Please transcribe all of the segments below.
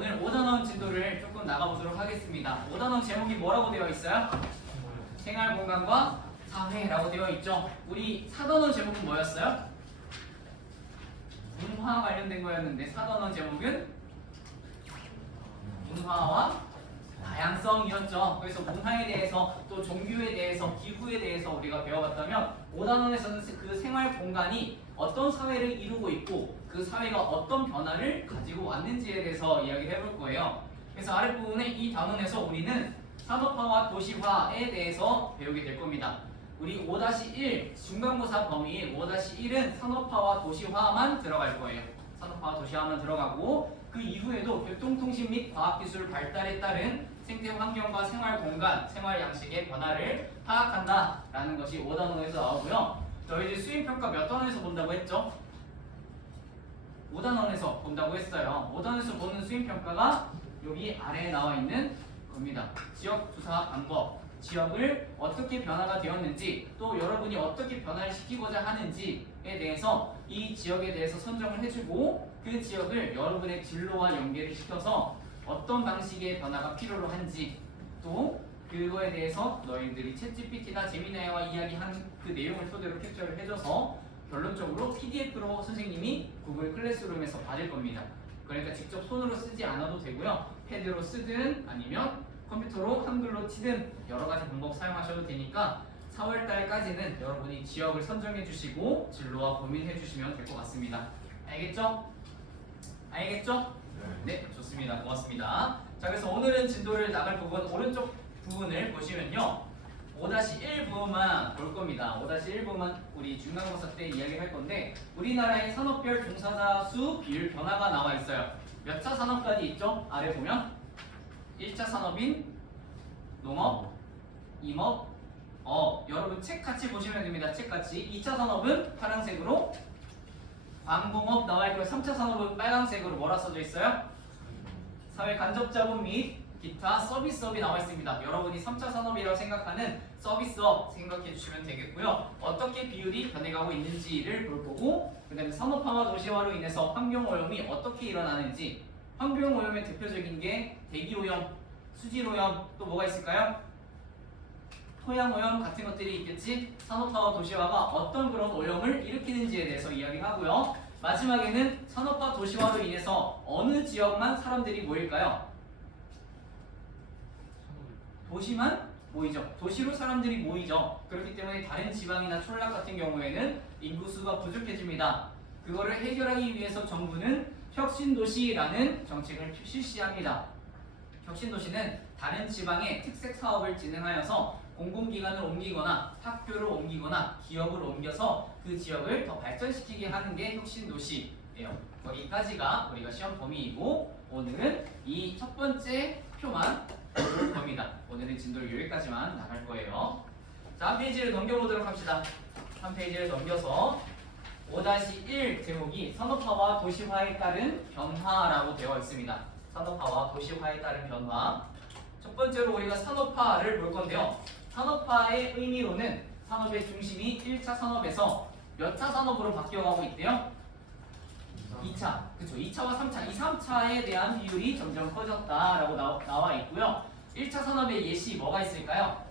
오늘 5단원 진도를 조금 나가보도록 하겠습니다. 5단원 제목이 뭐라고 되어 있어요? 생활공간과 사회라고 되어 있죠. 우리 4단원 제목은 뭐였어요? 문화 관련된 거였는데 4단원 제목은 문화와 다양성이었죠. 그래서 문화에 대해서 또 종교에 대해서 기후에 대해서 우리가 배워봤다면 5단원에서는 그 생활 공간이 어떤 사회를 이루고 있고 그 사회가 어떤 변화를 가지고 왔는지에 대해서 이야기를 해볼 거예요. 그래서 아랫부분에 이 단원에서 우리는 산업화와 도시화에 대해서 배우게 될 겁니다. 우리 5-1 중간고사 범위인 5-1은 산업화와 도시화만 들어갈 거예요. 산업화와 도시화만 들어가고 그 이후에도 교통통신 및 과학기술 발달에 따른 생태환경과 생활공간, 생활양식의 변화를 파악한다라는 것이 5단원에서 나오고요. 저희 이제 수행평가 몇 단원에서 본다고 했죠? 5단원에서 본다고 했어요. 5단원에서 보는 수행평가가 여기 아래에 나와 있는 겁니다. 지역조사 방법, 지역을 어떻게 변화가 되었는지 또 여러분이 어떻게 변화를 시키고자 하는지에 대해서 이 지역에 대해서 선정을 해주고 그 지역을 여러분의 진로와 연계를 시켜서 어떤 방식의 변화가 필요로 한지 또 그거에 대해서 너희들이 챗GPT나 제미나이와 이야기한 그 내용을 토대로 캡처를 해줘서 결론적으로 PDF로 선생님이 구글 클래스룸에서 받을 겁니다. 그러니까 직접 손으로 쓰지 않아도 되고요. 패드로 쓰든 아니면 컴퓨터로 한글로 치든 여러 가지 방법 사용하셔도 되니까 4월 달까지는 여러분이 지역을 선정해 주시고 진로와 고민해 주시면 될 것 같습니다. 알겠죠? 알겠죠? 네, 좋습니다. 고맙습니다. 자, 그래서 오늘은 진도를 나갈 부분 오른쪽 부분을 보시면요. 5-1 부분만 볼 겁니다. 5-1 부분만 우리 중간고사 때 이야기할 건데 우리나라의 산업별 종사자 수 비율 변화가 나와 있어요. 몇 차 산업까지 있죠? 아래 보면 1차 산업인 농업, 임업, 여러분 책 같이 보시면 됩니다. 책 같이. 2차 산업은 파란색으로 광공업 나와 있고요. 3차 산업은 빨간색으로 뭐라 써져 있어요? 사회 간접자본 및 기타 서비스업이 나와 있습니다. 여러분이 3차 산업이라고 생각하는 서비스업 생각해 주시면 되겠고요. 어떻게 비율이 변해가고 있는지를 볼 거고 그 다음에 산업화와 도시화로 인해서 환경오염이 어떻게 일어나는지 환경오염의 대표적인 게 대기오염, 수질오염 또 뭐가 있을까요? 토양오염 같은 것들이 있겠지. 산업화와 도시화가 어떤 그런 오염을 일으키는지에 대해서 이야기하고요. 마지막에는 산업화 도시화로 인해서 어느 지역만 사람들이 모일까요? 도시만 모이죠. 도시로 사람들이 모이죠. 그렇기 때문에 다른 지방이나 촌락 같은 경우에는 인구수가 부족해집니다. 그거를 해결하기 위해서 정부는 혁신도시라는 정책을 실시합니다. 혁신도시는 다른 지방에 특색 사업을 진행하여서 공공기관을 옮기거나 학교를 옮기거나 기업을 옮겨서 그 지역을 더 발전시키게 하는 게 혁신도시예요. 거기까지가 우리가 시험 범위이고 오늘은 이 첫 번째 표만 볼 겁니다. 오늘은 진도를 여기까지만 나갈 거예요. 자, 한 페이지를 넘겨보도록 합시다. 한 페이지를 넘겨서 5-1 제목이 산업화와 도시화에 따른 변화라고 되어 있습니다. 산업화와 도시화에 따른 변화. 첫 번째로 우리가 산업화를 볼 건데요. 산업화의 의미로는 산업의 중심이 1차 산업에서 몇 차 산업으로 바뀌어가고 있대요? 2차. 그렇죠. 2차와 3차. 이 3차에 대한 비율이 점점 커졌다라고 나와 있고요. 1차 산업의 예시 뭐가 있을까요?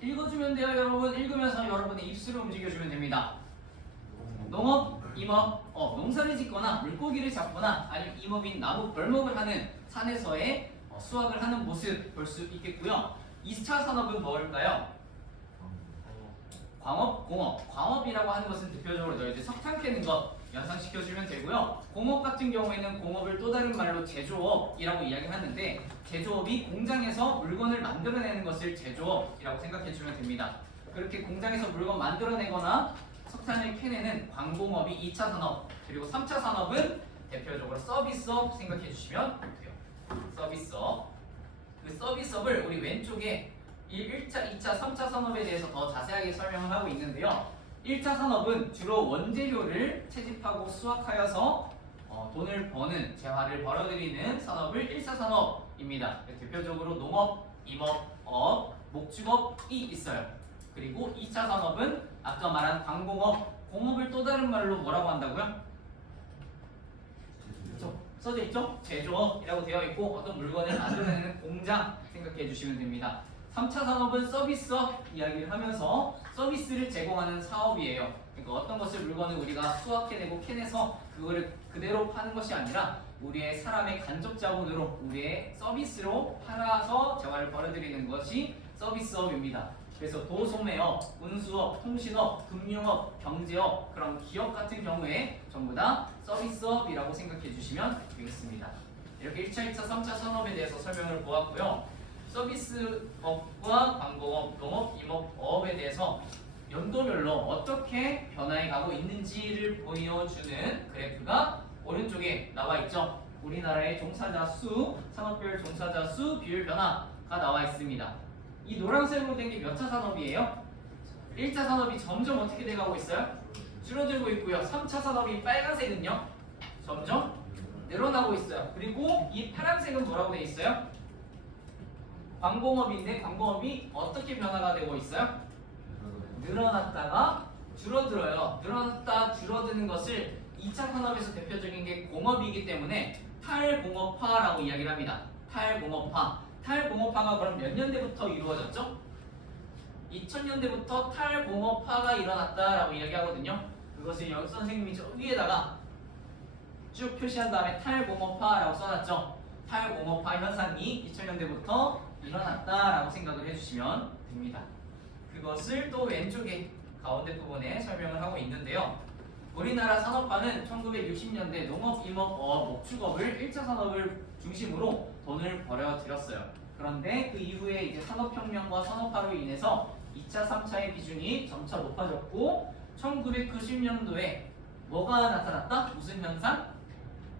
읽어주면 돼요, 여러분. 읽으면서 여러분의 입술을 움직여주면 됩니다. 농업, 임업, 농사를 짓거나 물고기를 잡거나 아니면 임업인 나무 벌목을 하는 산에서의 수확을 하는 모습 볼 수 있겠고요. 2차 산업은 뭘까요? 광업, 공업. 광업이라고 하는 것은 대표적으로 너희들 석탄 캐는 것 연상시켜주면 되고요. 공업 같은 경우에는 공업을 또 다른 말로 제조업이라고 이야기하는데 제조업이 공장에서 물건을 만들어내는 것을 제조업이라고 생각해주면 됩니다. 그렇게 공장에서 물건 만들어내거나 석탄을 캐내는 광공업이 2차 산업, 그리고 3차 산업은 대표적으로 서비스업 생각해주시면 돼요. 서비스업. 그 서비스업을 우리 왼쪽에 1차, 2차, 3차 산업에 대해서 더 자세하게 설명을 하고 있는데요. 1차 산업은 주로 원재료를 채집하고 수확하여서 돈을 버는, 재화를 벌어들이는 산업을 1차 산업입니다. 대표적으로 농업, 임업, 목축업이 있어요. 그리고 2차 산업은 아까 말한 광공업, 공업을 또 다른 말로 뭐라고 한다고요? 그렇죠. 써져 있죠? 제조업이라고 되어 있고 어떤 물건을 만들어내는 공장 생각해 주시면 됩니다. 3차 산업은 서비스업 이야기를 하면서 서비스를 제공하는 사업이에요. 그러니까 어떤 것을 물건을 우리가 수확해내고 캐내서 그거를 그대로 파는 것이 아니라 우리의 사람의 간접 자본으로 우리의 서비스로 팔아서 재화를 벌어들이는 것이 서비스업입니다. 그래서 도소매업, 운수업, 통신업, 금융업, 경제업 그런 기업 같은 경우에 전부 다 서비스업이라고 생각해 주시면 되겠습니다. 이렇게 1차, 2차, 3차 산업에 대해서 설명을 보았고요. 서비스업과 광공업, 농업, 임업, 어업에 대해서 연도별로 어떻게 변화해 가고 있는지를 보여주는 그래프가 오른쪽에 나와 있죠. 우리나라의 종사자 수, 산업별 종사자 수 비율 변화가 나와 있습니다. 이 노란색으로 된 게 몇 차 산업이에요? 1차 산업이 점점 어떻게 돼가고 있어요? 줄어들고 있고요. 3차 산업이 빨간색은요? 점점 늘어나고 있어요. 그리고 이 파란색은 뭐라고 돼 있어요? 광공업인데 광공업이 어떻게 변화가 되고 있어요? 늘어났다가 줄어들어요. 늘어났다 줄어드는 것을 2차 산업에서 대표적인 게 공업이기 때문에 탈공업화라고 이야기를 합니다. 탈공업화. 탈공업화가 그럼 몇 년대부터 이루어졌죠? 2000년대부터 탈공업화가 일어났다라고 이야기하거든요. 그것을 여기 선생님이 저 위에다가 쭉 표시한 다음에 탈공업화라고 써놨죠. 탈공업화 현상이 2000년대부터 일어났다라고 생각을 해주시면 됩니다. 그것을 또 왼쪽에 가운데 부분에 설명을 하고 있는데요. 우리나라 산업화는 1960년대 농업, 임업, 어업, 목축업을 1차 산업을 중심으로 돈을 벌여들였어요. 그런데 그 이후에 이제 산업혁명과 산업화로 인해서 2차, 3차의 비중이 점차 높아졌고 1990년도에 뭐가 나타났다? 무슨 현상?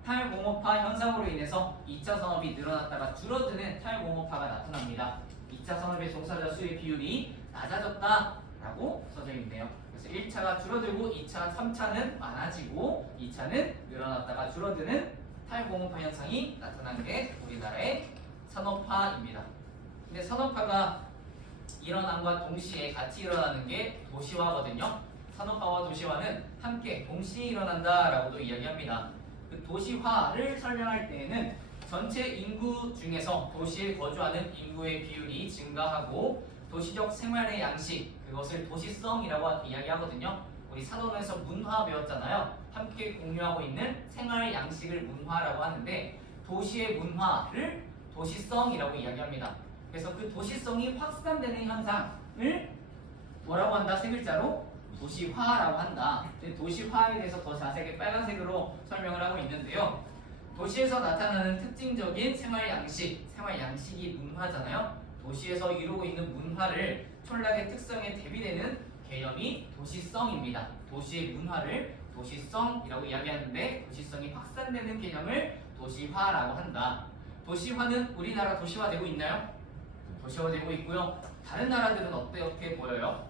탈공업화 현상으로 인해서 2차 산업이 늘어났다가 줄어드는 탈공업화가 나타납니다. 2차 산업의 종사자 수의 비율이 낮아졌다라고 써져 있네요. 그래서 1차가 줄어들고 2차, 3차는 많아지고 2차는 늘어났다가 줄어드는 탈공업화 현상이 나타난 게 우리나라의 산업화입니다. 근데 산업화가 일어남과 동시에 같이 일어나는 게 도시화거든요. 산업화와 도시화는 함께 동시에 일어난다라고도 이야기합니다. 그 도시화를 설명할 때에는 전체 인구 중에서 도시에 거주하는 인구의 비율이 증가하고 도시적 생활의 양식, 그것을 도시성이라고 이야기하거든요. 우리 산업에서 문화 배웠잖아요. 함께 공유하고 있는 생활 양식을 문화라고 하는데 도시의 문화를 도시성이라고 이야기합니다. 그래서 그 도시성이 확산되는 현상을 뭐라고 한다? 세 글자로 도시화라고 한다. 도시화에 대해서 더 자세하게 빨간색으로 설명을 하고 있는데요. 도시에서 나타나는 특징적인 생활 양식이 문화잖아요. 도시에서 이루고 있는 문화를 촌락의 특성에 대비되는 개념이 도시성입니다. 도시의 문화를 도시성이라고 이야기하는데 도시성이 확산되는 개념을 도시화라고 한다. 도시화는 우리나라 도시화되고 있나요? 도시화되고 있고요. 다른 나라들은 어떻게 보여요?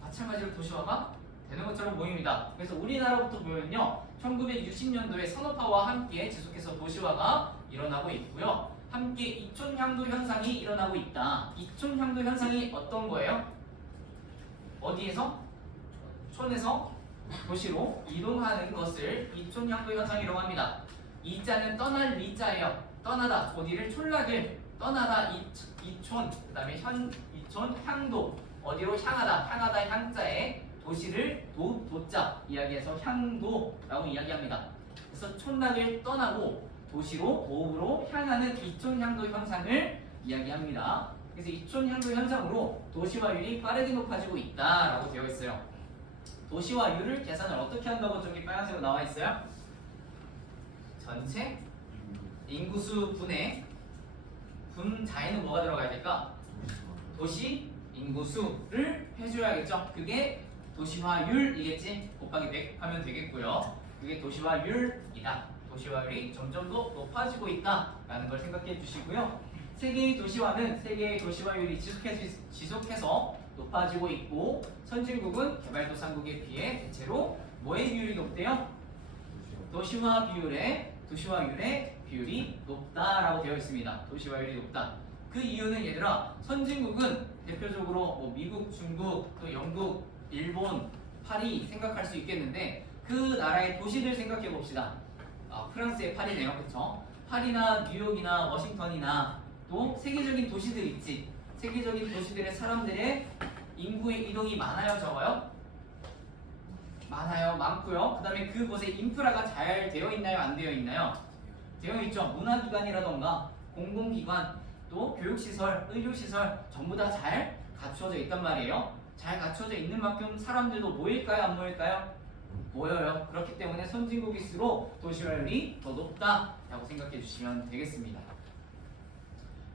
마찬가지로 도시화가 되는 것처럼 보입니다. 그래서 우리나라부터 보면요. 1960년도에 산업화와 함께 지속해서 도시화가 일어나고 있고요. 함께 이촌향도 현상이 일어나고 있다. 이촌향도 현상이 어떤 거예요? 어디에서? 촌에서 도시로 이동하는 것을 이촌향도 현상이라고 합니다. 이자는 떠날 리자예요. 떠나다, 어디를 촌락을 떠나다 이촌, 그 다음에 이촌 향도, 어디로 향하다 향자에 도시를 도자 이야기해서 향도라고 이야기합니다. 그래서 촌락을 떠나고 도시로 도읍으로 향하는 이촌향도 현상을 이야기합니다. 그래서 이촌향도 현상으로 도시화율이 빠르게 높아지고 있다라고 되어 있어요. 도시화율을 계산을 어떻게 한다고 저기 빨간색으로 나와 있어요? 전체 인구수 분의 분자에는 뭐가 들어가야 될까? 도시 인구수를 해줘야겠죠. 그게 도시화율이겠지. 곱하기 100 하면 되겠고요. 그게 도시화율이다. 도시화율이 점점 더 높아지고 있다라는 걸 생각해 주시고요. 세계의 도시화율이 지속해서 높아지고 있고 선진국은 개발도상국에 비해 대체로 뭐의 비율이 높대요? 도시화율의 비율이 높다라고 되어 있습니다. 도시화율이 높다. 그 이유는 얘들아, 선진국은 대표적으로 뭐 미국, 중국, 또 영국, 일본, 파리 생각할 수 있겠는데 그 나라의 도시들 생각해 봅시다. 프랑스의 파리네요. 그쵸? 파리나 뉴욕이나 워싱턴이나 또 세계적인 도시들 있지. 세계적인 도시들의 사람들의 인구의 이동이 많아요, 적어요? 많아요, 많고요. 그 다음에 그곳에 인프라가 잘 되어 있나요, 안 되어 있나요? 되어 있죠. 문화기관이라던가 공공기관, 또 교육시설, 의료시설 전부 다 잘 갖춰져 있단 말이에요. 잘 갖춰져 있는 만큼 사람들도 모일까요, 안 모일까요? 모여요. 그렇기 때문에 선진국일수록 도시화율이 더 높다라고 생각해 주시면 되겠습니다.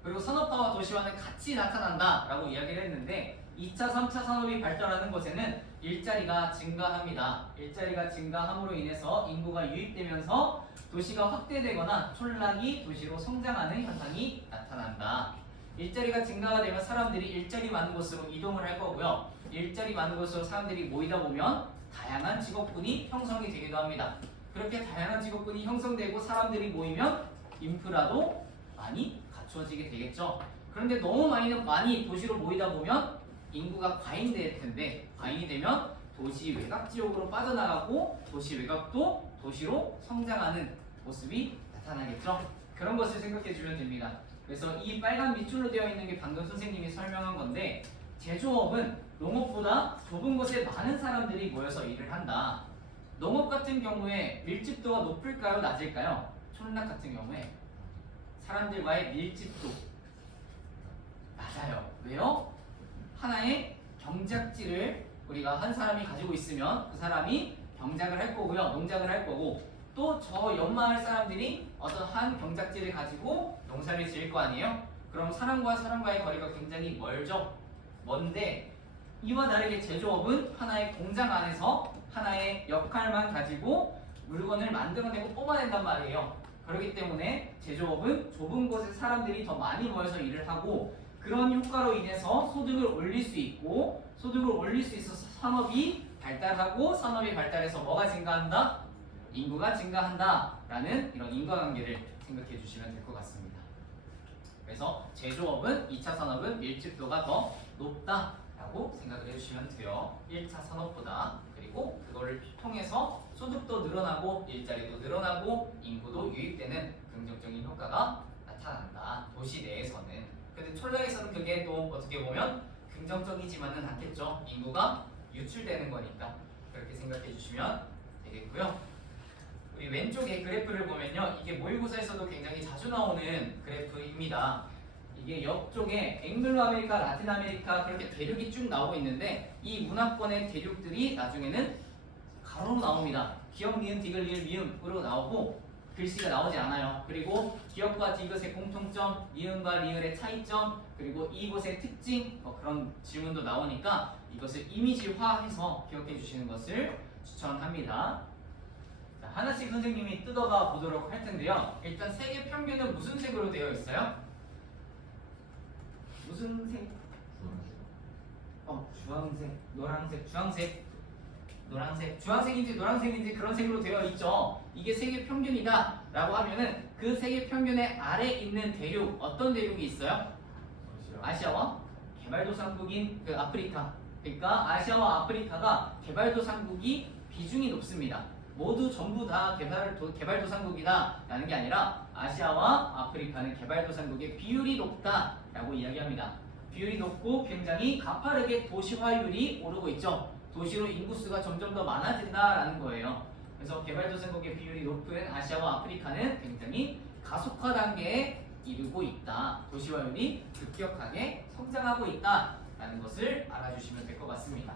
그리고 산업화와 도시화는 같이 나타난다라고 이야기를 했는데 2차, 3차 산업이 발달하는 곳에는 일자리가 증가합니다. 일자리가 증가함으로 인해서 인구가 유입되면서 도시가 확대되거나 촌락이 도시로 성장하는 현상이 나타난다. 일자리가 증가가 되면 사람들이 일자리 많은 곳으로 이동을 할 거고요. 일자리 많은 곳으로 사람들이 모이다 보면 다양한 직업군이 형성이 되기도 합니다. 그렇게 다양한 직업군이 형성되고 사람들이 모이면 인프라도 많이 갖춰지게 되겠죠. 그런데 너무 많이 도시로 모이다 보면 인구가 과잉될 텐데, 과잉이 되면 도시 외곽 지역으로 빠져나가고 도시 외곽도 도시로 성장하는 모습이 나타나겠죠. 그런 것을 생각해 주면 됩니다. 그래서 이 빨간 밑줄로 되어 있는 게 방금 선생님이 설명한 건데, 제조업은 농업보다 좁은 곳에 많은 사람들이 모여서 일을 한다. 농업 같은 경우에 밀집도가 높을까요, 낮을까요? 촌락 같은 경우에 사람들과의 밀집도 낮아요. 왜요? 하나의 경작지를 우리가 한 사람이 가지고 있으면 그 사람이 경작을 할 거고요, 농작을 할 거고, 또 저 옆마을 사람들이 어떤 한 경작지를 가지고 농사를 지을 거 아니에요? 그럼 사람과 사람과의 거리가 굉장히 멀죠. 먼데 이와 다르게 제조업은 하나의 공장 안에서 하나의 역할만 가지고 물건을 만들어내고 뽑아낸단 말이에요. 그렇기 때문에 제조업은 좁은 곳에 사람들이 더 많이 모여서 일을 하고, 그런 효과로 인해서 소득을 올릴 수 있고, 소득을 올릴 수 있어서 산업이 발달하고, 산업이 발달해서 뭐가 증가한다? 인구가 증가한다 라는 이런 인과관계를 생각해 주시면 될 것 같습니다. 그래서 제조업은 2차 산업은 밀집도가 더 높다라고 생각을 해주시면 돼요. 1차 산업보다. 그리고 그거를 통해서 소득도 늘어나고 일자리도 늘어나고 인구도 유입되는 긍정적인 효과가 나타난다. 도시 내에서는. 근데 촌락에서는 그게 또 어떻게 보면 긍정적이지만은 않겠죠. 인구가 유출되는 거니까 그렇게 생각해 주시면 되겠고요. 우리 왼쪽에 그래프를 보면요, 이게 모의고사에서도 굉장히 자주 나오는 그래프입니다. 이게 옆쪽에 앵글로 아메리카, 라틴 아메리카 그렇게 대륙이 쭉 나오고 있는데, 이 문화권의 대륙들이 나중에는 가로로 나옵니다. 기역, 니은, 디귿, 리을, 미음으로 나오고 글씨가 나오지 않아요. 그리고 기역과 디귿의 공통점, 니은과 리을의 차이점, 그리고 이곳의 특징, 그런 질문도 나오니까 이것을 이미지화해서 기억해 주시는 것을 추천합니다. 자, 하나씩 선생님이 뜯어가 보도록 할 텐데요. 일단 세계 평균은 무슨 색으로 되어 있어요? 무슨 색? 주황색, 노란색, 주황색, 노란색, 주황색인지 노란색인지 그런 색으로 되어 있죠. 이게 세계 평균이다 라고 하면은 그 세계 평균의 아래 있는 대륙, 어떤 대륙이 있어요? 아시아와 개발도상국인 그 아프리카. 그러니까 아시아와 아프리카가 개발도상국이 비중이 높습니다. 모두 전부 다 개발도상국이다 라는 게 아니라 아시아와 아프리카는 개발도상국의 비율이 높다라고 이야기합니다. 비율이 높고 굉장히 가파르게 도시화율이 오르고 있죠. 도시로 인구수가 점점 더 많아진다라는 거예요. 그래서 개발도상국의 비율이 높은 아시아와 아프리카는 굉장히 가속화 단계에 이르고 있다. 도시화율이 급격하게 성장하고 있다라는 것을 알아주시면 될 것 같습니다.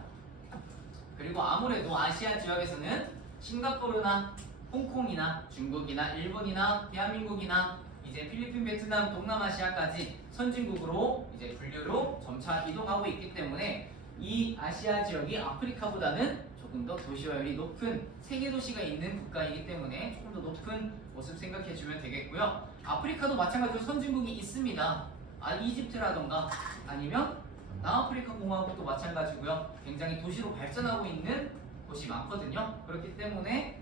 그리고 아무래도 아시아 지역에서는 싱가포르나 홍콩이나 중국이나 일본이나 대한민국이나 이제 필리핀, 베트남, 동남아시아까지 선진국으로 이제 분류로 점차 이동하고 있기 때문에 이 아시아 지역이 아프리카보다는 조금 더 도시화율이 높은 세계 도시가 있는 국가이기 때문에 조금 더 높은 모습 생각해 주면 되겠고요. 아프리카도 마찬가지로 선진국이 있습니다. 이집트라던가 아니면 남아프리카 공화국도 마찬가지고요. 굉장히 도시로 발전하고 있는 곳이 많거든요. 그렇기 때문에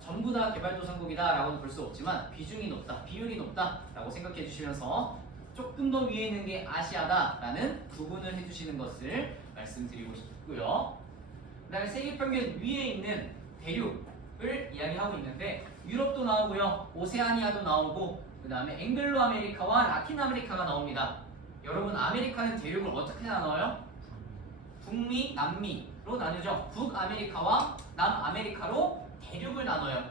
전부 다 개발도상국이다라고는 볼 수 없지만 비중이 높다, 비율이 높다라고 생각해 주시면서 조금 더 위에 있는 게 아시아다라는 구분을 해주시는 것을 말씀드리고 싶고요. 그다음에 세계 평균 위에 있는 대륙, 유럽을 이야기하고 있는데 유럽도 나오고요. 오세아니아도 나오고 그 다음에 앵글로 아메리카와 라틴 아메리카가 나옵니다. 여러분 아메리카는 대륙을 어떻게 나눠요? 북미, 남미로 나누죠. 북아메리카와 남아메리카로 대륙을 나눠요.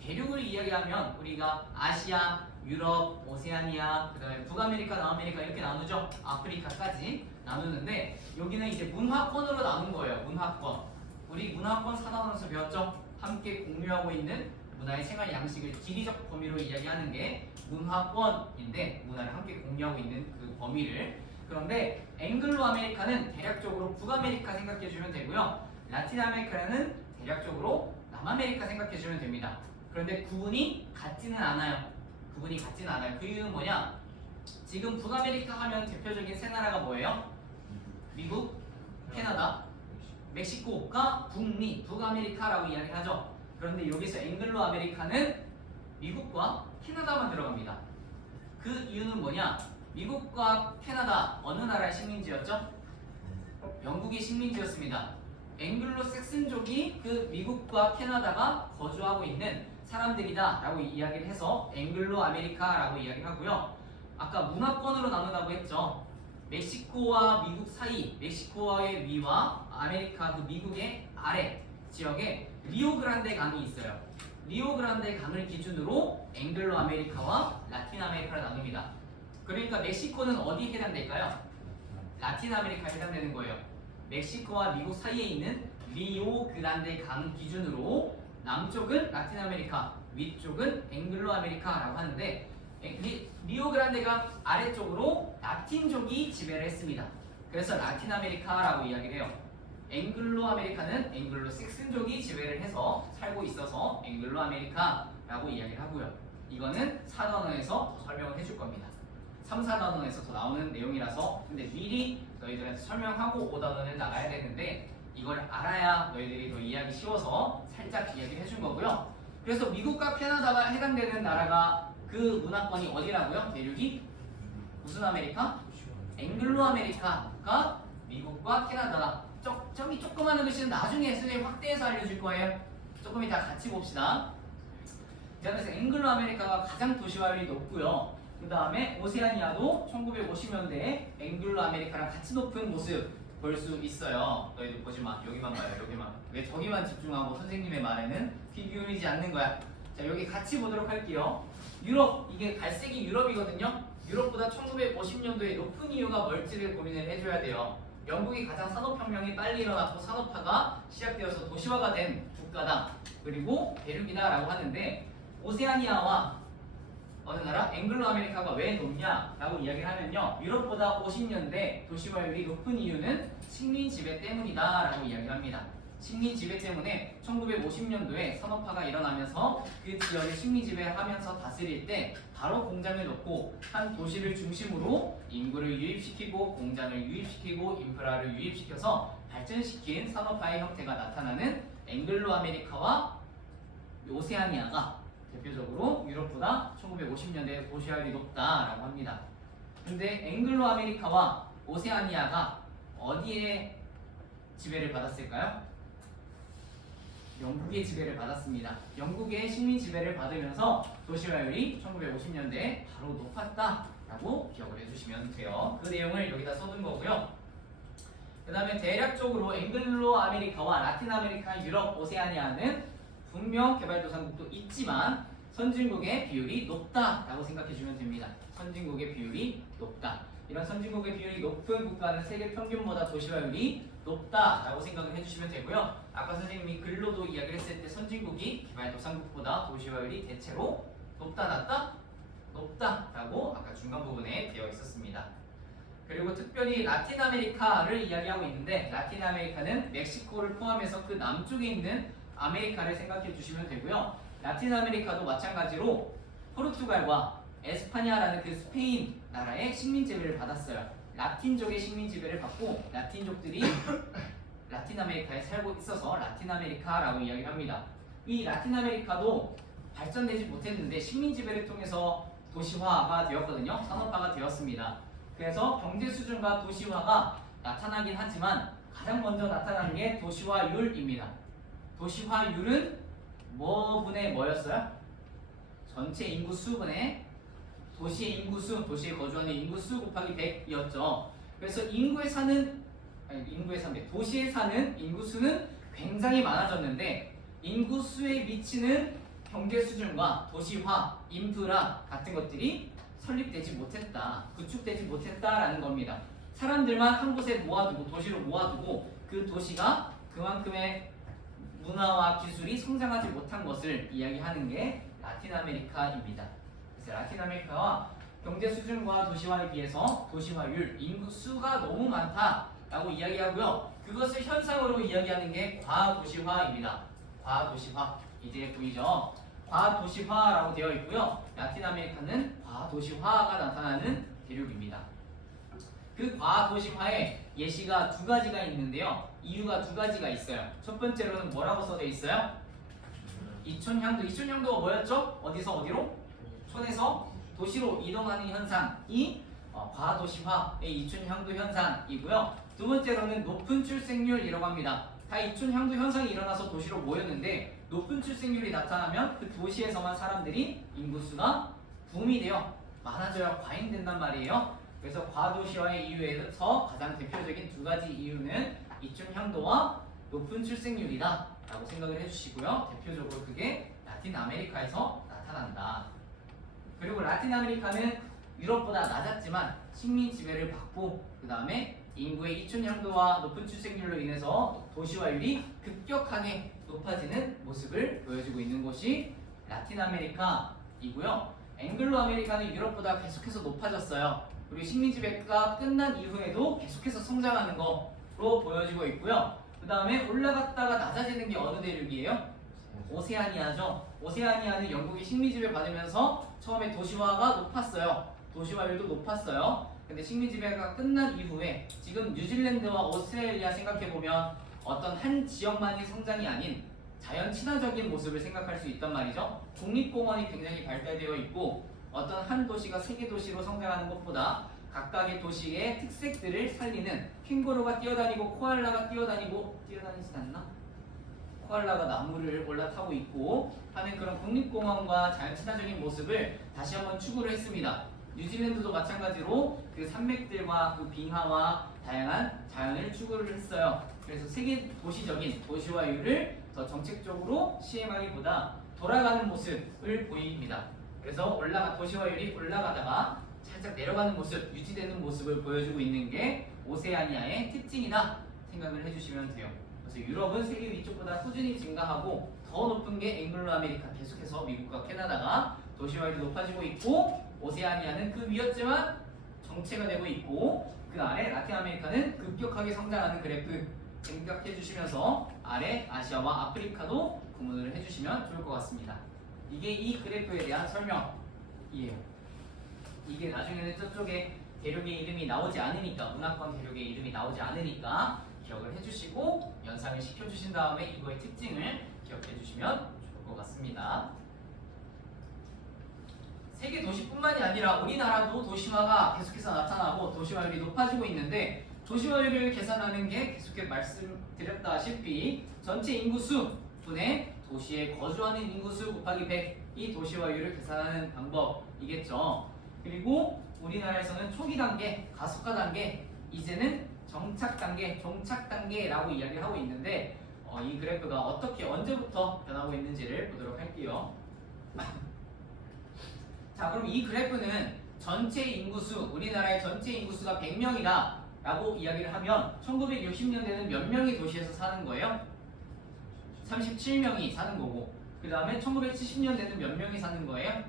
대륙을 이야기하면 우리가 아시아, 유럽, 오세아니아, 그 다음에 북아메리카, 남아메리카 이렇게 나누죠. 아프리카까지 나누는데 여기는 이제 문화권으로 나눈 거예요. 문화권. 우리 문화권 사단원에서 배웠죠. 함께 공유하고 있는 문화의 생활 양식을 지리적 범위로 이야기하는 게 문화권인데 문화를 함께 공유하고 있는 그 범위를. 그런데 앵글로 아메리카는 대략적으로 북아메리카 생각해 주면 되고요. 라틴 아메리카는 대략적으로 남아메리카 생각해 주면 됩니다. 그런데 구분이 같지는 않아요. 그 이유는 뭐냐? 지금 북아메리카 하면 대표적인 세 나라가 뭐예요? 미국, 캐나다, 멕시코가 북미, 북아메리카라고 이야기하죠. 그런데 여기서 앵글로 아메리카는 미국과 캐나다만 들어갑니다. 그 이유는 뭐냐? 미국과 캐나다 어느 나라의 식민지였죠? 영국의 식민지였습니다. 앵글로 색슨족이 그 미국과 캐나다가 거주하고 있는 사람들이다 라고 이야기를 해서 앵글로 아메리카라고 이야기를 하고요. 아까 문화권으로 나누다고 했죠. 멕시코와 미국 사이, 멕시코의 위와 아메리카 그 미국의 아래 지역에 리오그란데 강이 있어요. 리오그란데 강을 기준으로 앵글로 아메리카와 라틴 아메리카를 나눕니다. 그러니까 멕시코는 어디에 해당될까요? 라틴 아메리카에 해당되는 거예요. 멕시코와 미국 사이에 있는 리오그란데 강 기준으로 남쪽은 라틴 아메리카, 위쪽은 앵글로 아메리카라고 하는데 리오그란데강 아래쪽으로 라틴족이 지배를 했습니다. 그래서 라틴 아메리카라고 이야기를 해요. 앵글로 아메리카는 앵글로 색슨족이 지배를 해서 살고 있어서 앵글로 아메리카라고 이야기를 하고요. 이거는 4단원에서 더 설명을 해줄 겁니다. 3, 4단원에서 더 나오는 내용이라서 근데 미리 너희들한테 설명하고 5단원을 나가야 되는데 이걸 알아야 너희들이 더 이해하기 쉬워서 살짝 이야기를 해준 거고요. 그래서 미국과 캐나다가 해당되는 나라가 그 문화권이 어디라고요? 대륙이? 무슨 아메리카? 앵글로 아메리카가 미국과 캐나다. 저기 조그마한 글씨는 나중에 선생님 확대해서 알려줄 거예요. 조금 이따 같이 봅시다. 자, 그래서 앵글로 아메리카가 가장 도시화율이 높고요. 그 다음에 오세아니아도 1950년대에 앵글로 아메리카랑 같이 높은 모습 볼 수 있어요. 너희들 보지 마. 여기만 봐요. 여기만. 왜 저기만 집중하고 선생님의 말에는 귀 기울이지 않는 거야. 자, 여기 같이 보도록 할게요. 유럽, 이게 갈색이 유럽이거든요. 유럽보다 1950년도에 높은 이유가 뭘지를 고민을 해줘야 돼요. 영국이 가장 산업혁명이 빨리 일어났고 산업화가 시작되어서 도시화가 된 국가다. 그리고 대륙이다 라고 하는데 오세아니아와 어느 나라? 앵글로 아메리카가 왜 높냐라고 이야기를 하면요. 유럽보다 50년대 도시화율이 높은 이유는 식민 지배 때문이다 라고 이야기를 합니다. 식민 지배 때문에 1950년도에 산업화가 일어나면서 그 지역을 식민 지배하면서 다스릴 때 바로 공장을 놓고 한 도시를 중심으로 인구를 유입시키고 공장을 유입시키고 인프라를 유입시켜서 발전시킨 산업화의 형태가 나타나는 앵글로 아메리카와 오세아니아가 대표적으로 유럽보다 1950년대 도시화율이 높다라고 합니다. 근데 앵글로 아메리카와 오세아니아가 어디에 지배를 받았을까요? 영국의 지배를 받았습니다. 영국의 식민 지배를 받으면서 도시화율이 1950년대에 바로 높았다라고 기억을 해주시면 돼요. 그 내용을 여기다 써둔 거고요. 그 다음에 대략적으로 앵글로 아메리카와 라틴 아메리카, 유럽, 오세아니아는 분명 개발도상국도 있지만 선진국의 비율이 높다라고 생각해주면 됩니다. 선진국의 비율이 높다. 이런 선진국의 비율이 높은 국가는 세계 평균보다 도시화율이 높다라고 생각을 해주시면 되고요. 아까 선생님이 글로도 이야기를 했을 때 선진국이 개발도상국보다 도시화율이 대체로 높다, 낮다? 높다라고 아까 중간 부분에 되어 있었습니다. 그리고 특별히 라틴 아메리카를 이야기하고 있는데 라틴 아메리카는 멕시코를 포함해서 그 남쪽에 있는 아메리카를 생각해 주시면 되고요. 라틴 아메리카도 마찬가지로 포르투갈과 에스파냐라는 그 스페인 나라의 식민 지배를 받았어요. 라틴족의 식민 지배를 받고 라틴족들이 라틴 아메리카에 살고 있어서 라틴 아메리카라고 이야기를 합니다. 이 라틴 아메리카도 발전되지 못했는데 식민 지배를 통해서 도시화가 되었거든요. 산업화가 되었습니다. 그래서 경제 수준과 도시화가 나타나긴 하지만 가장 먼저 나타나는 게 도시화율입니다. 도시화율은 뭐분의 뭐였어요? 전체 인구수분의 도시의 인구수, 도시에 거주하는 인구수 곱하기 100이었죠. 그래서 도시에 사는 인구수는 굉장히 많아졌는데 인구수에 미치는 경제 수준과 도시화, 인프라 같은 것들이 설립되지 못했다, 구축되지 못했다라는 겁니다. 사람들만 한 곳에 모아두고 도시로 모아두고 그 도시가 그만큼의 문화와 기술이 성장하지 못한 것을 이야기하는 게 라틴 아메리카입니다. 그래서 라틴 아메리카와 경제 수준과 도시화에 비해서 도시화율, 인구 수가 너무 많다라고 이야기하고요. 그것을 현상으로 이야기하는 게 과도시화입니다. 과도시화. 이제 보이죠? 과도시화라고 되어 있고요. 라틴 아메리카는 과도시화가 나타나는 대륙입니다. 그 과도시화의 예시가 두 가지가 있는데요. 이유가 두 가지가 있어요. 첫 번째로는 뭐라고 써져 있어요? 이촌향도. 이촌향도가 뭐였죠? 어디서 어디로? 촌에서 도시로 이동하는 현상이 과도시화의 이촌향도 현상이고요. 두 번째로는 높은 출생률이라고 합니다. 다 이촌향도 현상이 일어나서 도시로 모였는데 높은 출생률이 나타나면 그 도시에서만 사람들이 인구수가 붐이 되어 많아져야 과잉된단 말이에요. 그래서 과도시화의 이유에서 가장 대표적인 두 가지 이유는 이촌향도와 높은 출생률이다 라고 생각을 해주시고요. 대표적으로 그게 라틴 아메리카에서 나타난다. 그리고 라틴 아메리카는 유럽보다 낮았지만 식민 지배를 받고 그 다음에 인구의 이촌향도와 높은 출생률로 인해서 도시화율이 급격하게 높아지는 모습을 보여주고 있는 곳이 라틴 아메리카이고요. 앵글로 아메리카는 유럽보다 계속해서 높아졌어요. 그리고 식민 지배가 끝난 이후에도 계속해서 성장하는 거로 보여지고 있고요. 그 다음에 올라갔다가 낮아지는 게 어느 대륙이에요? 오세아니아죠. 오세아니아는 영국이 식민 지배 받으면서 처음에 도시화가 높았어요. 도시화율도 높았어요. 근데 식민 지배가 끝난 이후에 지금 뉴질랜드와 오스트레일리아 생각해보면 어떤 한 지역만의 성장이 아닌 자연 친화적인 모습을 생각할 수 있단 말이죠. 국립공원이 굉장히 발달되어 있고 어떤 한 도시가 세계 도시로 성장하는 것보다 각각의 도시의 특색들을 살리는 캥거루가 뛰어다니고 코알라가 뛰어다니진 않나? 코알라가 나무를 올라타고 있고 하는 그런 국립공원과 자연 친화적인 모습을 다시 한번 추구를 했습니다. 뉴질랜드도 마찬가지로 그 산맥들과 그 빙하와 다양한 자연을 추구를 했어요. 그래서 세계 도시적인 도시화율을 더 정책적으로 시행하기보다 돌아가는 모습을 보입니다. 그래서 도시화율이 올라가다가 살짝 내려가는 모습, 유지되는 모습을 보여주고 있는 게 오세아니아의 특징이다 생각을 해주시면 돼요. 그래서 유럽은 세계 위쪽보다 꾸준히 증가하고 더 높은 게 앵글로 아메리카, 계속해서 미국과 캐나다가 도시화율이 높아지고 있고 오세아니아는 그 위였지만 정체가 되고 있고 그 아래 라틴 아메리카는 급격하게 성장하는 그래프 생각해 주시면서 아래 아시아와 아프리카도 구분을 해주시면 좋을 것 같습니다. 이게 이 그래프에 대한 설명이에요. 이게 나중에는 저쪽에 대륙의 이름이 나오지 않으니까, 문화권 대륙의 이름이 나오지 않으니까 기억을 해주시고 연상을 시켜주신 다음에 이거의 특징을 기억해 주시면 좋을 것 같습니다. 세계 도시뿐만이 아니라 우리나라도 도시화가 계속해서 나타나고 도시화율이 높아지고 있는데 도시화율을 계산하는 게 계속해서 말씀드렸다시피 전체 인구수 분의 도시에 거주하는 인구수 곱하기 100이 도시화율을 계산하는 방법이겠죠. 그리고 우리나라에서는 초기 단계, 가속화 단계, 이제는 정착 단계, 종착 단계라고 이야기를 하고 있는데 이 그래프가 어떻게 언제부터 변하고 있는지를 보도록 할게요. 자, 그럼 이 그래프는 전체 인구수, 우리나라의 전체 인구수가 100명이다 라고 이야기를 하면 1960년대는 몇 명이 도시에서 사는 거예요? 37명이 사는 거고 그 다음에 1970년대는 몇 명이 사는 거예요?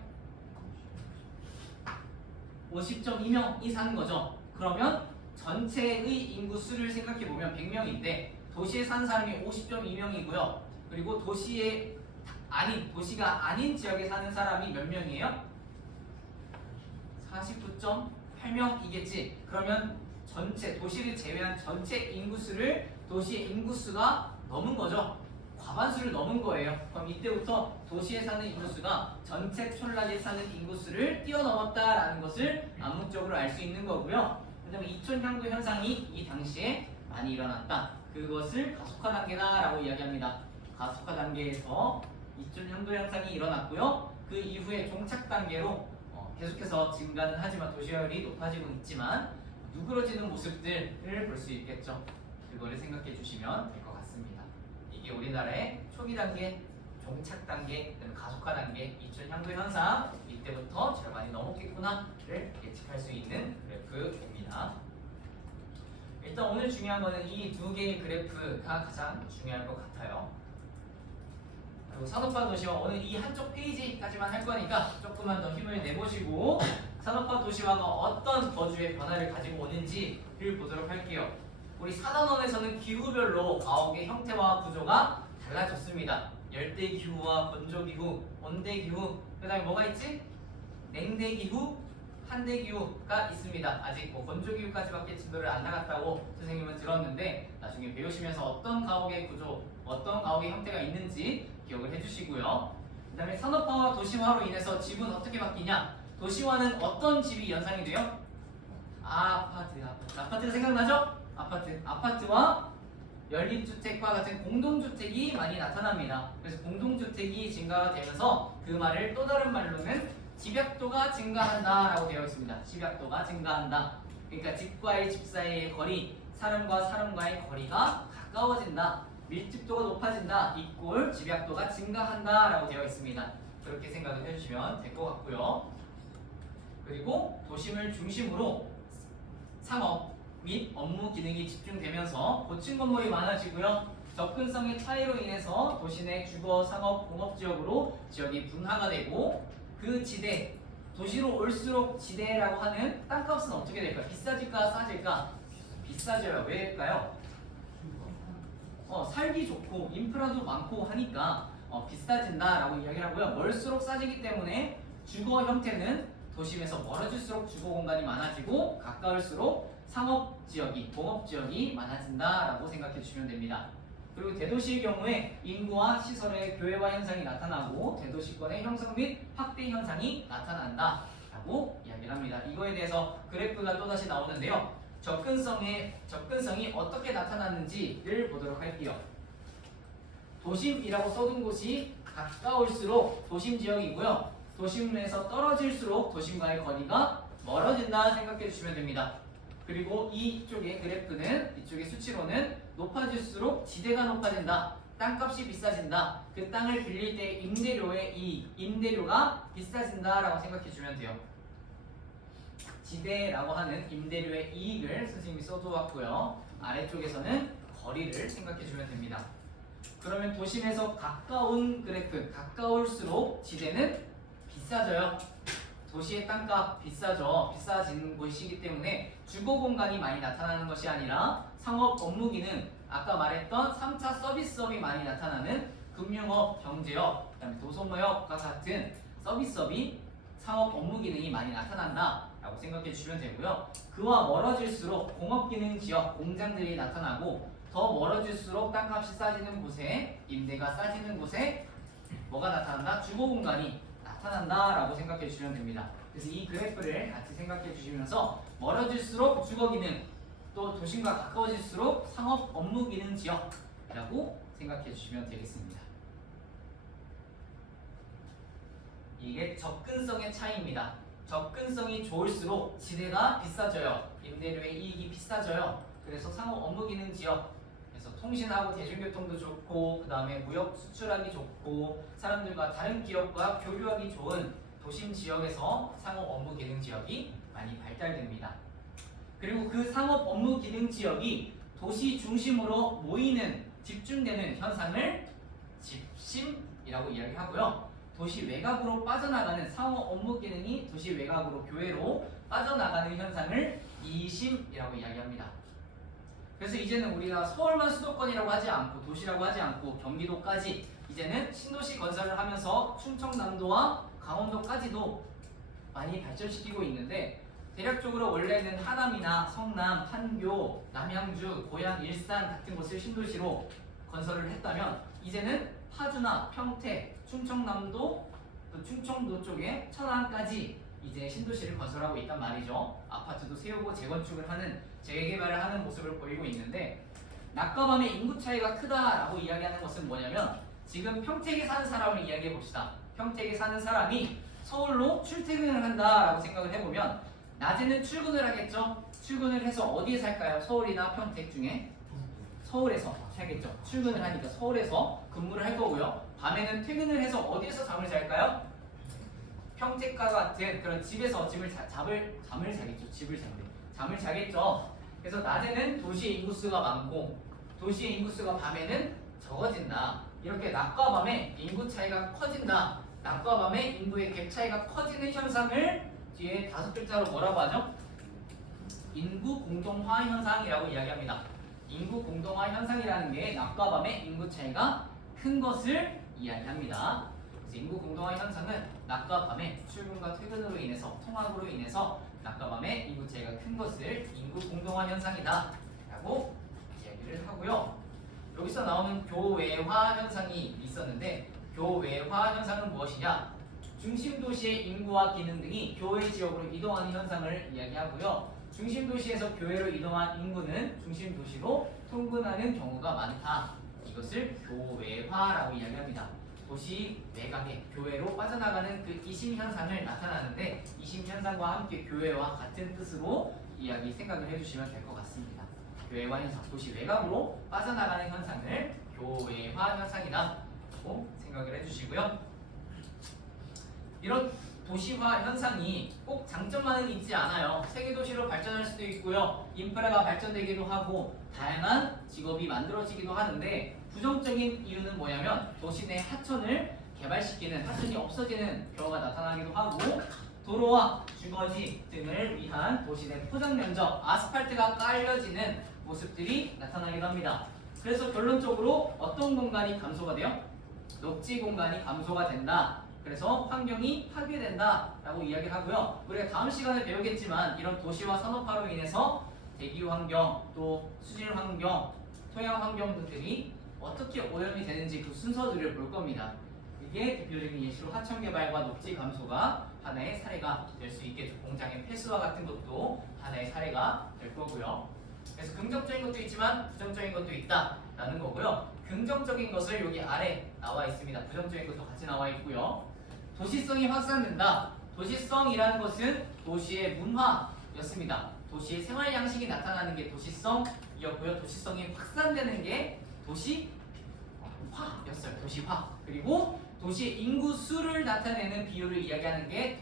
50.2명이 사는 거죠. 그러면 전체의 인구수를 생각해보면 100명인데 도시에 사는 사람이 50.2명이고요. 그리고 도시가 아닌 지역에 사는 사람이 몇 명이에요? 49.8명이겠지. 그러면 전체 도시를 제외한 전체 인구수를 도시의 인구수가 넘은 거죠. 과반수를 넘은 거예요. 그럼 이때부터 도시에 사는 인구수가 전체 촌락에 사는 인구수를 뛰어넘었다라는 것을 암묵적으로 알 수 있는 거고요. 그다음에 이촌향도 현상이 이 당시에 많이 일어났다. 그것을 가속화 단계다라고 이야기합니다. 가속화 단계에서 이쪽 형도 현상이 일어났고요. 그 이후에 종착 단계로 계속해서 증가는 하지만 도시화율이 높아지고 있지만 누그러지는 모습들을 볼 수 있겠죠. 그거를 생각해 주시면 될 것 같습니다. 이게 우리나라의 초기 단계, 종착 단계, 그다음에 가속화 단계, 이쪽 향도 현상 이때부터 절반이 넘었겠구나를 예측할 수 있는 그래프입니다. 일단 오늘 중요한 거는 이 두 개의 그래프가 가장 중요할 것 같아요. 그리고 산업화 도시화 오늘 이 한쪽 페이지까지만 할 거니까 조금만 더 힘을 내보시고 산업화 도시화가 어떤 거주의 변화를 가지고 오는지를 보도록 할게요. 우리 4단원에서는 기후별로 가옥의 형태와 구조가 달라졌습니다. 열대기후와 건조기후, 온대기후, 그 다음에 뭐가 있지? 냉대기후, 한대기후가 있습니다. 아직 건조기후까지밖에 진도를 안 나갔다고 선생님은 들었는데 나중에 배우시면서 어떤 가옥의 구조, 어떤 가옥의 형태가 있는지 기억을 해주시고요. 그 다음에 산업화와 도시화로 인해서 집은 어떻게 바뀌냐? 도시화는 어떤 집이 연상이 돼요? 아파트가 생각나죠? 아파트와 연립주택과 같은 공동주택이 많이 나타납니다. 그래서 공동주택이 증가가 되면서 그 말을 또 다른 말로는 집약도가 증가한다라고 되어 있습니다. 집약도가 증가한다. 그러니까 집과의 집 사이의 거리, 사람과 사람과의 거리가 가까워진다. 밀집도가 높아진다. 이꼴 집약도가 증가한다라고 되어 있습니다. 그렇게 생각을 해주시면 될 것 같고요. 그리고 도심을 중심으로 상업 및 업무 기능이 집중되면서 고층 건물이 많아지고요. 접근성의 차이로 인해서 도시 내 주거, 상업, 공업 지역으로 지역이 분화가 되고 그 지대, 도시로 올수록 지대라고 하는 땅값은 어떻게 될까요? 비싸질까 싸질까? 비싸져요. 왜일까요? 살기 좋고 인프라도 많고 하니까 비싸진다라고 이야기를 하고요. 멀수록 싸지기 때문에 주거 형태는 도심에서 멀어질수록 주거 공간이 많아지고 가까울수록 상업 지역이, 공업 지역이 많아진다라고 생각해 주시면 됩니다. 그리고 대도시의 경우에 인구와 시설의 교회화 현상이 나타나고 대도시권의 형성 및 확대 현상이 나타난다라고 이야기를 합니다. 이거에 대해서 그래프가 또다시 나오는데요. 접근성이 어떻게 나타나는지를 보도록 할게요. 도심이라고 써둔 곳이 가까울수록 도심 지역이고요. 도심에서 떨어질수록 도심과의 거리가 멀어진다 생각해 주시면 됩니다. 그리고 이쪽의 그래프는 이쪽의 수치로는 높아질수록 지대가 높아진다. 땅값이 비싸진다. 그 땅을 빌릴 때 임대료의 이익, 임대료가 비싸진다라고 생각해 주면 돼요. 지대라고 하는 임대료의 이익을 선생님이 써두었고요. 아래쪽에서는 거리를 생각해 주면 됩니다. 그러면 도심에서 가까운 그래프, 가까울수록 지대는 비싸져요. 도시의 땅값 비싸죠. 비싸지는 곳이기 때문에 주거 공간이 많이 나타나는 것이 아니라 상업 업무 기능, 아까 말했던 3차 서비스업이 많이 나타나는 금융업, 경제업, 그다음에 도소모업과 같은 서비스업이 상업 업무 기능이 많이 나타난다라고 생각해 주시면 되고요. 그와 멀어질수록 공업 기능 지역, 공장들이 나타나고 더 멀어질수록 땅값이 싸지는 곳에, 임대가 싸지는 곳에 뭐가 나타난다? 주거 공간이 나타난다라고 생각해 주시면 됩니다. 그래서 이 그래프를 같이 생각해 주시면서 멀어질수록 주거 기능, 또 도심과 가까워질수록 상업 업무 기능 지역이라고 생각해 주시면 되겠습니다. 이게 접근성의 차이입니다. 접근성이 좋을수록 지대가 비싸져요. 임대료의 이익이 비싸져요. 그래서 상업 업무 기능 지역, 그래서 통신하고 대중교통도 좋고 그 다음에 무역 수출하기 좋고 사람들과 다른 기업과 교류하기 좋은 도심 지역에서 상업 업무 기능 지역이 많이 발달됩니다. 그리고 그 상업 업무 기능 지역이 도시 중심으로 모이는, 집중되는 현상을 집심이라고 이야기하고요. 도시 외곽으로 빠져나가는 상업 업무 기능이 도시 외곽으로 교외로 빠져나가는 현상을 이심이라고 이야기합니다. 그래서 이제는 우리가 서울만 수도권이라고 하지 않고 도시라고 하지 않고 경기도까지 이제는 신도시 건설을 하면서 충청남도와 강원도까지도 많이 발전시키고 있는데 대략적으로 원래는 하남이나 성남, 판교, 남양주, 고양, 일산 같은 곳을 신도시로 건설을 했다면 이제는 파주나 평택, 충청남도, 또 충청도 쪽에 천안까지 이제 신도시를 건설하고 있단 말이죠. 아파트도 세우고 재건축을 하는, 재개발을 하는 모습을 보이고 있는데 낮과 밤의 인구 차이가 크다라고 이야기하는 것은 뭐냐면 지금 평택에 사는 사람을 이야기해 봅시다. 평택에 사는 사람이 서울로 출퇴근을 한다라고 생각을 해보면 낮에는 출근을 하겠죠. 출근을 해서 어디에 살까요? 서울이나 평택 중에 서울에서 살겠죠. 출근을 하니까 서울에서 근무를 할 거고요. 밤에는 퇴근을 해서 어디에서 잠을 잘까요? 평택과 같은 그런 집에서 잠을 자겠죠. 잠을 자겠죠. 그래서 낮에는 도시의 인구수가 많고 도시의 인구수가 밤에는 적어진다. 이렇게 낮과 밤의 인구 차이가 커진다. 낮과 밤의 인구의 갭 차이가 커지는 현상을 뒤에 5글자로 뭐라고 하죠? 인구 공동화 현상이라고 이야기합니다. 인구 공동화 현상이라는 게 낮과 밤의 인구 차이가 큰 것을 이야기합니다. 그래서 인구 공동화 현상은 낮과 밤의 출근과 퇴근으로 인해서 통학으로 인해서 낮과 밤의 인구 차이가 큰 것을 인구 공동화 현상이다 라고 이야기를 하고요. 여기서 나오는 교외화 현상이 있었는데 교외화 현상은 무엇이냐? 중심 도시의 인구와 기능 등이 교외 지역으로 이동하는 현상을 이야기하고요. 중심 도시에서 교외로 이동한 인구는 중심 도시로 통근하는 경우가 많다. 이것을 교외화라고 이야기합니다. 도시 외곽에 교외로 빠져나가는 그 이심 현상을 나타나는데 이심 현상과 함께 교외와 같은 뜻으로 생각을 해주시면 될 것 같습니다. 교외화 현상, 도시 외곽으로 빠져나가는 현상을 교외화 현상이라고 생각을 해주시고요. 이런 도시화 현상이 꼭 장점만은 있지 않아요. 세계도시로 발전할 수도 있고요. 인프라가 발전되기도 하고 다양한 직업이 만들어지기도 하는데 부정적인 이유는 뭐냐면 도시 내 하천을 개발시키는 하천이 없어지는 경우가 나타나기도 하고 도로와 주거지 등을 위한 도시 내 포장 면적, 아스팔트가 깔려지는 모습들이 나타나기도 합니다. 그래서 결론적으로 어떤 공간이 감소가 돼요? 녹지 공간이 감소가 된다. 그래서 환경이 파괴된다라고 이야기를 하고요. 우리가 다음 시간에 배우겠지만 이런 도시화 산업화로 인해서 대기 환경, 또 수질 환경, 토양 환경 등들이 어떻게 오염이 되는지 그 순서들을 볼 겁니다. 이게 대표적인 예시로 하천 개발과 녹지 감소가 하나의 사례가 될 수 있겠죠. 공장의 폐수와 같은 것도 하나의 사례가 될 거고요. 그래서 긍정적인 것도 있지만 부정적인 것도 있다라는 거고요. 긍정적인 것을 여기 아래 나와 있습니다. 부정적인 것도 같이 나와 있고요. 도시성이 확산된다. 도시성이라는 것은 도시의 문화였습니다. 도시의 생활 양식이 나타나는 게 도시성이었고요. 도시성이 확산되는 게 도시화였어요. 도시화. 그리고 도시 인구 수를 나타내는 비율을 이야기하는 게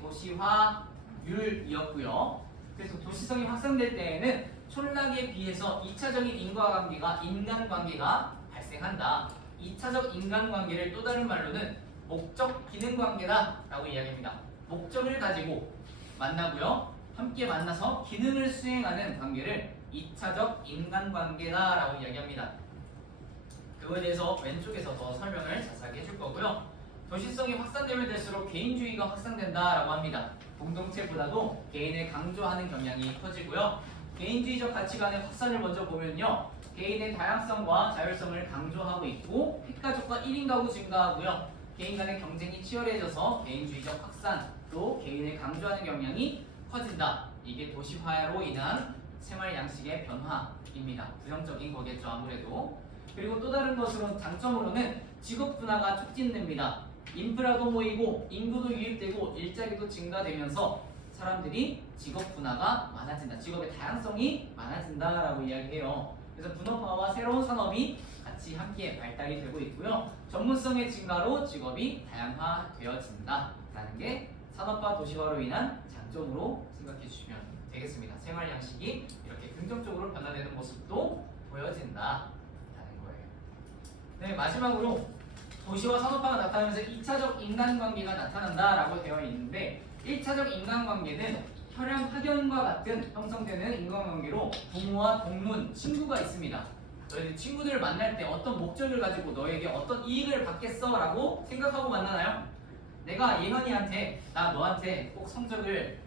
도시화율이었고요. 그래서 도시성이 확산될 때에는 촌락에 비해서 2차적인 인간관계가 발생한다. 2차적 인간관계를 또 다른 말로는 목적 기능 관계다라고 이야기합니다. 목적을 가지고 만나고요. 함께 만나서 기능을 수행하는 관계를 2차적 인간관계다라고 이야기합니다. 그거에 대해서 왼쪽에서 더 설명을 자세하게 해줄 거고요. 도시성이 확산되면 될수록 개인주의가 확산된다라고 합니다. 공동체보다도 개인을 강조하는 경향이 커지고요. 개인주의적 가치관의 확산을 먼저 보면요. 개인의 다양성과 자율성을 강조하고 있고 핵가족과 1인 가구 증가하고요. 개인 간의 경쟁이 치열해져서 개인주의적 확산, 또 개인을 강조하는 경향이 커진다. 이게 도시화로 인한 생활 양식의 변화입니다. 부정적인 거겠죠, 아무래도. 그리고 또 다른 것으로 장점으로는 직업 분화가 촉진됩니다. 인프라도 모이고 인구도 유입되고 일자리도 증가되면서 사람들이 직업 분화가 많아진다. 직업의 다양성이 많아진다라고 이야기해요. 그래서 분업화와 새로운 산업이 같이 함께 발달이 되고 있고요. 전문성의 증가로 직업이 다양화되어진다라는 게 산업화 도시화로 인한 장점으로 생각해 주시면 되겠습니다. 생활 양식이 이렇게 긍정적으로 변화되는 모습도 보여진다라는 거예요. 네, 마지막으로 도시화 산업화가 나타나면서 2차적 인간관계가 나타난다라고 되어 있는데 1차적 인간관계는 혈연 학연과 같은 형성되는 인간관계로 부모와 동문, 친구가 있습니다. 너희들 친구들을 만날 때 어떤 목적을 가지고 너에게 어떤 이익을 받겠어 라고 생각하고 만나나요? 내가 예현이한테 나 너한테 꼭 성적을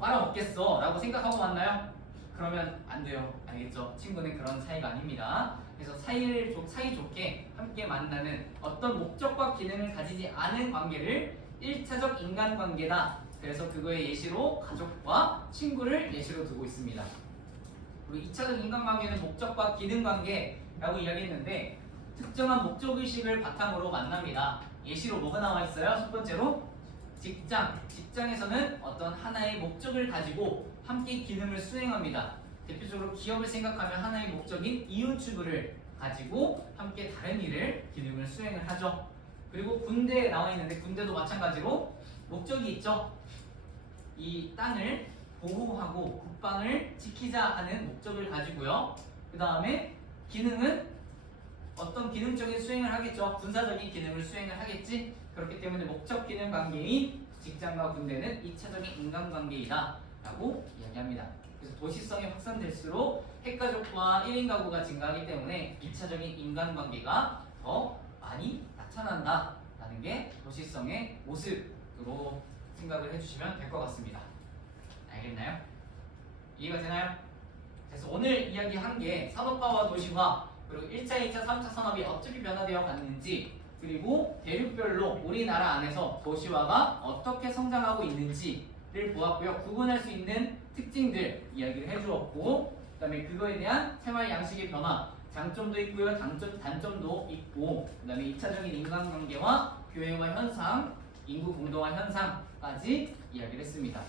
빨아먹겠어 라고 생각하고 만나요? 그러면 안 돼요. 알겠죠? 친구는 그런 사이가 아닙니다. 그래서 사이 좋게 함께 만나는 어떤 목적과 기능을 가지지 않은 관계를 1차적 인간관계다. 그래서 그거의 예시로 가족과 친구를 예시로 두고 있습니다. 그리고 2차적 인간관계는 목적과 기능관계라고 이야기했는데 특정한 목적의식을 바탕으로 만납니다. 예시로 뭐가 나와 있어요? 첫 번째로 직장. 직장에서는 어떤 하나의 목적을 가지고 함께 기능을 수행합니다. 대표적으로 기업을 생각하면 하나의 목적인 이윤 추구를 가지고 함께 다른 일을 기능을 수행을 하죠. 그리고 군대에 나와 있는데 군대도 마찬가지로 목적이 있죠. 이 땅을 보호하고 국방을 지키자 하는 목적을 가지고요. 그 다음에 기능은 어떤 기능적인 수행을 하겠죠. 군사적인 기능을 수행을 하겠지. 그렇기 때문에 목적 기능 관계인 직장과 군대는 2차적인 인간관계이다 라고 이야기합니다. 그래서 도시성이 확산될수록 핵가족과 1인 가구가 증가하기 때문에 2차적인 인간관계가 더 많이 나타난다 라는 게 도시성의 모습으로 생각을 해주시면 될 것 같습니다. 알겠나요? 이해가 되나요? 그래서 오늘 이야기한 게 산업화와 도시화 그리고 1차, 2차, 3차 산업이 어떻게 변화되어 갔는지 그리고 대륙별로 우리나라 안에서 도시화가 어떻게 성장하고 있는지를 보았고요. 구분할 수 있는 특징들 이야기를 해주었고 그 다음에 그거에 대한 생활 양식의 변화 장점도 있고요. 단점도 있고 그 다음에 2차적인 인간관계와 교회화 현상 인구 공동화 현상까지 이야기를 했습니다.